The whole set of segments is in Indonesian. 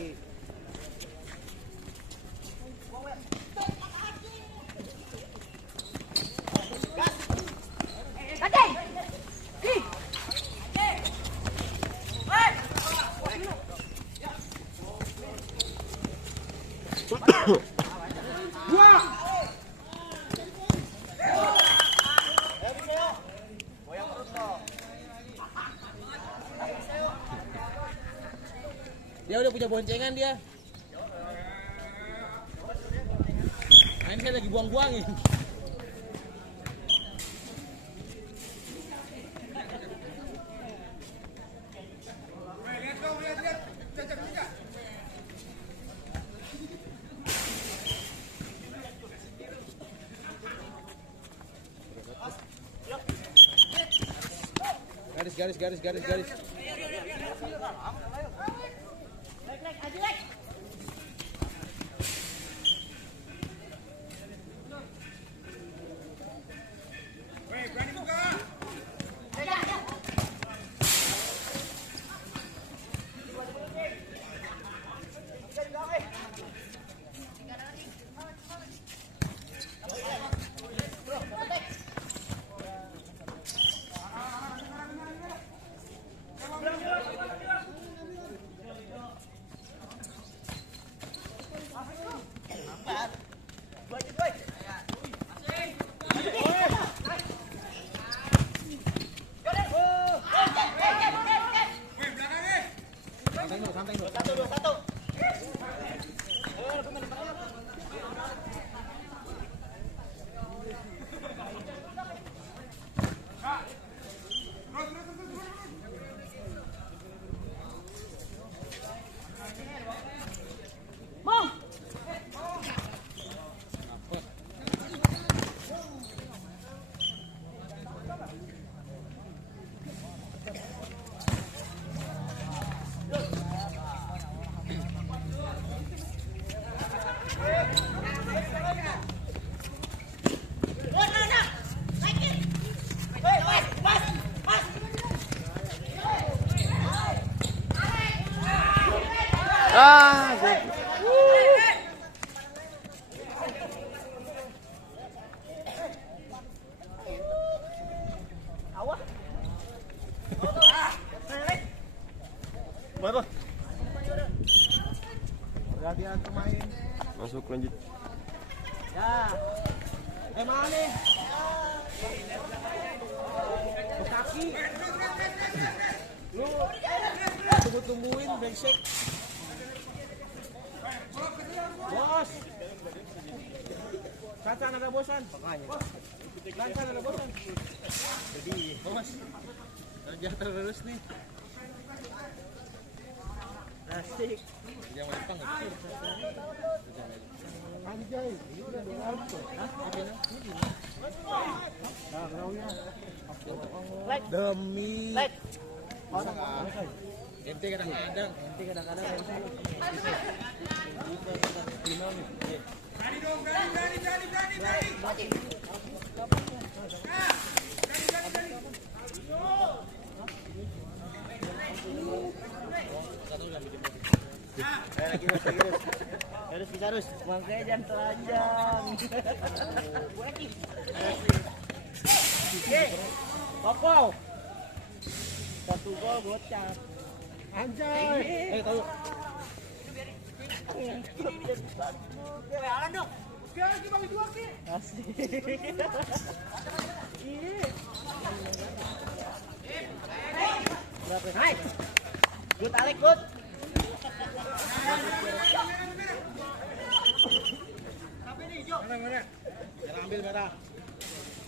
kaki. Dia udah punya boncengan dia. Nah, ini saya lagi buang-buangin. Garis. Perhatian pemain. Masuk lanjut. Ya. Mana nih? Ke kaki. Lu tunggu-tungguin brengsek. Bos. Kancan ada bosan. Makanya. Kancan ada bosan. Jadi, bos. Kerja terus nih. Asik. Jangan Jepang enggak? Anjay, ini udah 2 auto. Hah? Like demi. Like. Ente kadang-kadang. Harus makanya jangan telanjang. Popo 1 gol gocap. Anjay. Tahu. Alan dong. Sekarang kita bagi 2 sih. Asik. Berapa? Hai. Good Alek, good. Mana? Ambil merah.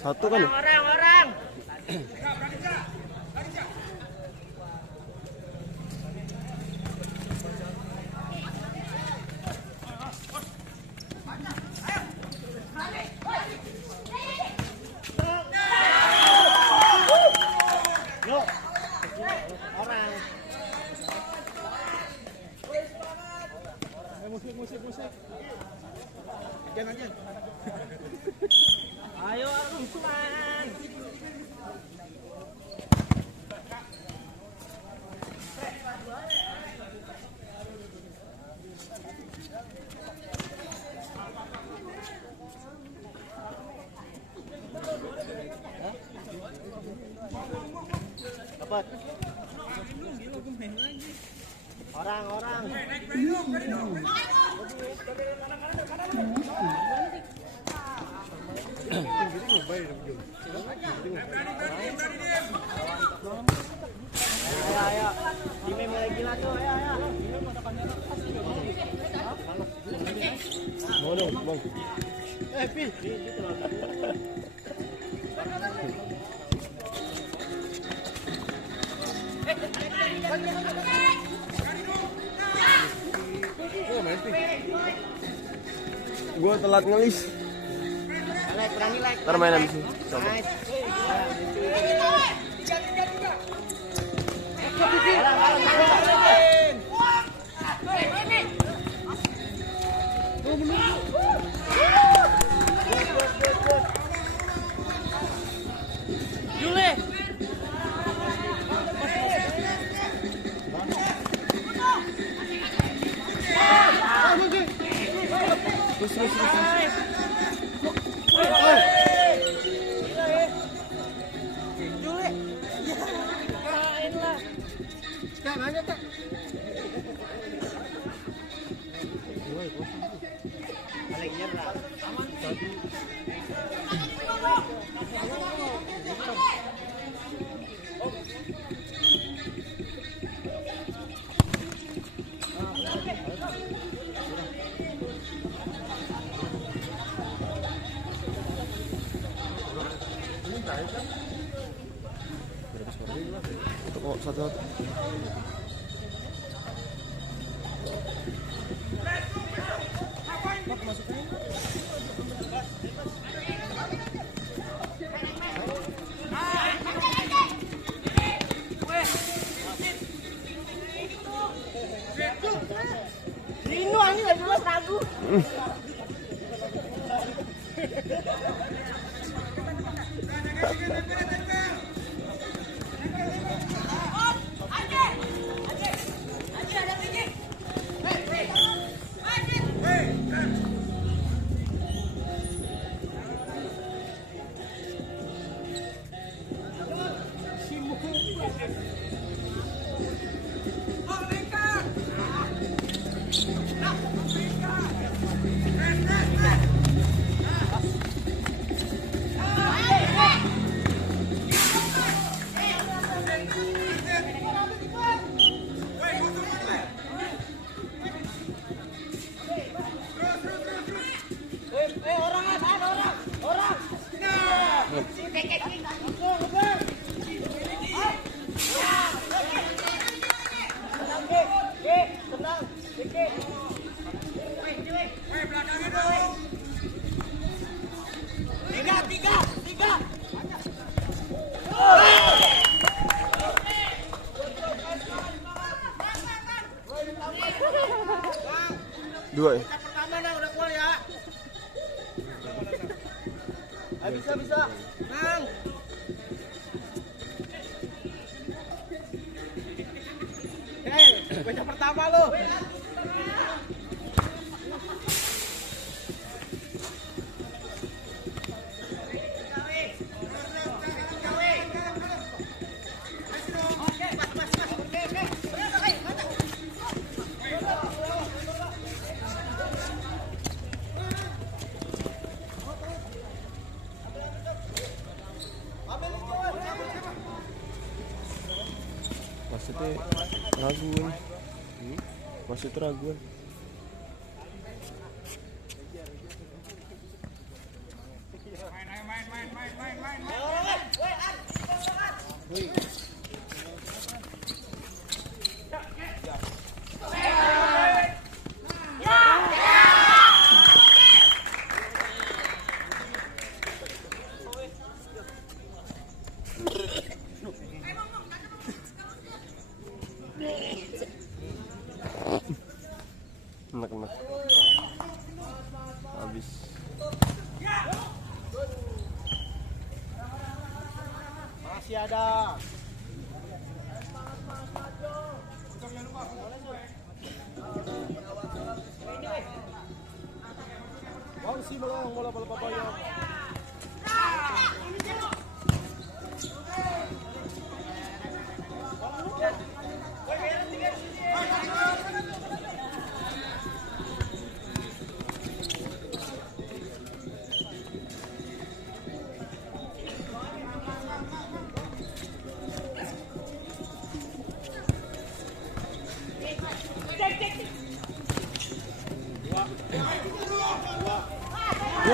1 kan? Orang. Musik. Jangan. Ayo, Usman. cepat. Orang. Ayo. Dime mulai gila tuh, ayo. Mana, Bang? Pil. Gua telat ngelis. Berani like. Ntar main abis ini. Coba. Terus. Kok satu-satu. Rino ini gak jelas ragu. Tiga. Dua ya? Pertama nah udah keluar ya. Bisa. Nang. Baca pertama lo. Maksudnya raguan. Maksudnya raguan. Enak. Habis. Masih ada. Wangsi melong bola papaya.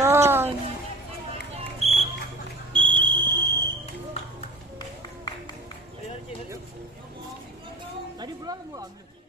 Yan. Tadi belum mau ambil.